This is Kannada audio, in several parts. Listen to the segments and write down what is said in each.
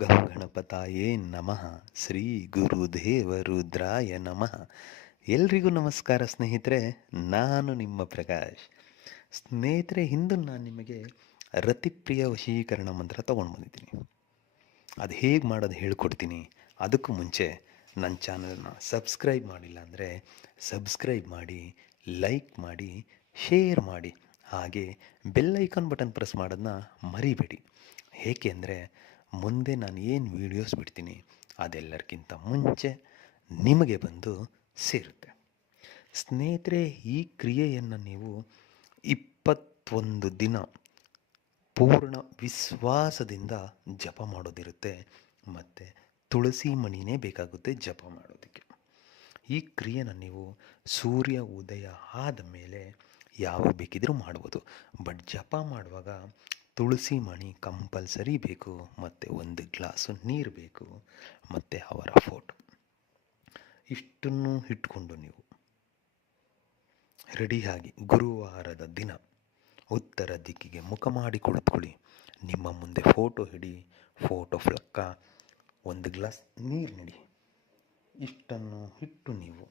ಗಂ ಗಣಪತಾಯೇ ನಮಃ. ಶ್ರೀ ಗುರುದೇವ ರುದ್ರಾಯ ನಮಃ. ಎಲ್ರಿಗೂ ನಮಸ್ಕಾರ ಸ್ನೇಹಿತರೆ, ನಾನು ನಿಮ್ಮ ಪ್ರಕಾಶ್. ಸ್ನೇಹಿತರೆ, ಇಂದು ನಾನು ನಿಮಗೆ ರತಿಪ್ರಿಯ ವಶೀಕರಣ ಮಂತ್ರ ತೊಗೊಂಡು ಬಂದಿದ್ದೀನಿ. ಅದು ಹೇಗೆ ಮಾಡೋದು ಹೇಳ್ಕೊಡ್ತೀನಿ. ಅದಕ್ಕೂ ಮುಂಚೆ ನನ್ನ ಚಾನಲ್ನ ಸಬ್ಸ್ಕ್ರೈಬ್ ಮಾಡಿಲ್ಲ ಅಂದರೆ ಸಬ್ಸ್ಕ್ರೈಬ್ ಮಾಡಿ, ಲೈಕ್ ಮಾಡಿ, ಶೇರ್ ಮಾಡಿ, ಹಾಗೆ ಬೆಲ್ ಐಕಾನ್ ಬಟನ್ ಪ್ರೆಸ್ ಮಾಡೋದನ್ನ ಮರಿಬೇಡಿ. ಏಕೆ ಅಂದರೆ ಮುಂದೆ ನಾನು ಏನು ವೀಡಿಯೋಸ್ ಬಿಡ್ತೀನಿ ಅದೆಲ್ಲರಿಗಿಂತ ಮುಂಚೆ ನಿಮಗೆ ಬಂದು ಸೇರುತ್ತೆ. ಸ್ನೇಹಿತರೆ, ಈ ಕ್ರಿಯೆಯನ್ನು ನೀವು 21 ದಿನ ಪೂರ್ಣ ವಿಶ್ವಾಸದಿಂದ ಜಪ ಮಾಡೋದಿರುತ್ತೆ. ಮತ್ತು ತುಳಸಿ ಮಣಿನೇ ಬೇಕಾಗುತ್ತೆ ಜಪ ಮಾಡೋದಕ್ಕೆ. ಈ ಕ್ರಿಯೆನ ನೀವು ಸೂರ್ಯ ಉದಯ ಆದ ಮೇಲೆ ಯಾವಾಗ ಬೇಕಿದ್ರೂ ಮಾಡ್ಬೋದು. ಬಟ್ ಜಪ ಮಾಡುವಾಗ ತುಳಸಿ ಮಣಿ ಕಂಪಲ್ಸರಿ ಬೇಕು, ಮತ್ತು 1 ಗ್ಲಾಸು ನೀರು ಬೇಕು, ಮತ್ತು ಅವರ ಫೋಟೋ. ಇಷ್ಟನ್ನು ಇಟ್ಕೊಂಡು ನೀವು ರೆಡಿಯಾಗಿ ಗುರುವಾರದ ದಿನ ಉತ್ತರ ದಿಕ್ಕಿಗೆ ಮುಖ ಮಾಡಿ ಕುಳಿತುಕೊಳ್ಳಿ. ನಿಮ್ಮ ಮುಂದೆ ಫೋಟೋ ಹಿಡಿ, ಫೋಟೋ ಫ್ಲಕ್ಕ 1 ಗ್ಲಾಸ್ ನೀರು ನಡಿ. ಇಷ್ಟನ್ನು ಇಟ್ಟು ನೀವು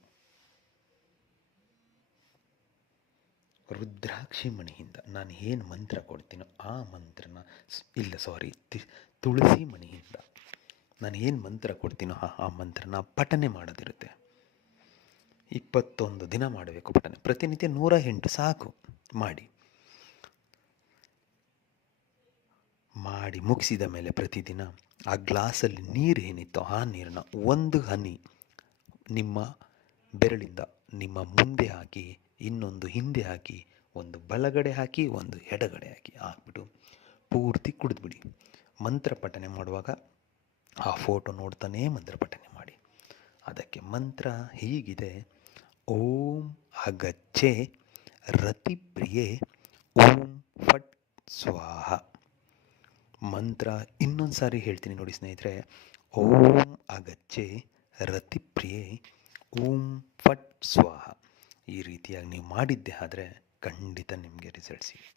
ರುದ್ರಾಕ್ಷಿ ಮಣಿಯಿಂದ ನಾನು ಏನು ಮಂತ್ರ ಕೊಡ್ತೀನೋ ಆ ಮಂತ್ರನ ತುಳಸಿ ಮಣಿಯಿಂದ ನಾನು ಏನು ಮಂತ್ರ ಕೊಡ್ತೀನೋ ಆ ಮಂತ್ರನ ಪಠನೆ ಮಾಡೋದಿರುತ್ತೆ. 21 ದಿನ ಮಾಡಬೇಕು ಪಠನೆ. ಪ್ರತಿನಿತ್ಯ 108 ಸಾಕು. ಮಾಡಿ ಮುಗಿಸಿದ ಮೇಲೆ ಪ್ರತಿದಿನ ಆ ಗ್ಲಾಸಲ್ಲಿ ನೀರು ಏನಿತ್ತೋ ಆ ನೀರನ್ನು 1 ಹನಿ ನಿಮ್ಮ ಬೆರಳಿಂದ ನಿಮ್ಮ ಮುಂದೆ ಹಾಕಿ, ಇನ್ನೊಂದು ಹಿಂದೆ ಹಾಕಿ, ಒಂದು ಬಲಗಡೆ ಹಾಕಿ, ಒಂದು ಎಡಗಡೆ ಹಾಕಿಬಿಟ್ಟು ಪೂರ್ತಿ ಕುಡಿದ್ಬಿಡಿ. ಮಂತ್ರ ಪಠನೆ ಮಾಡುವಾಗ ಆ ಫೋಟೋ ನೋಡ್ತಾನೇ ಮಂತ್ರ ಪಠನೆ ಮಾಡಿ. ಅದಕ್ಕೆ ಮಂತ್ರ ಹೀಗಿದೆ: ಓಂ ಅಗಚ್ಚೆ ರತಿಪ್ರಿಯೆ ಓಂ ಫಟ್ ಸ್ವಾಹ. ಮಂತ್ರ ಇನ್ನೊಂದು ಸಾರಿ ಹೇಳ್ತೀನಿ ನೋಡಿ ಸ್ನೇಹಿತರೆ. ಓಂ ಅಗಚ್ಚೆ ರತಿಪ್ರಿಯೆ ಓಂ ಫಟ್ ಸ್ವಾಹ. ಈ ರೀತಿಯಾಗಿ ನೀವು ಮಾಡಿದ್ದೆ ಆದರೆ ಖಂಡಿತ ನಿಮಗೆ ರಿಸಲ್ಟ್ ಸಿಗುತ್ತೆ.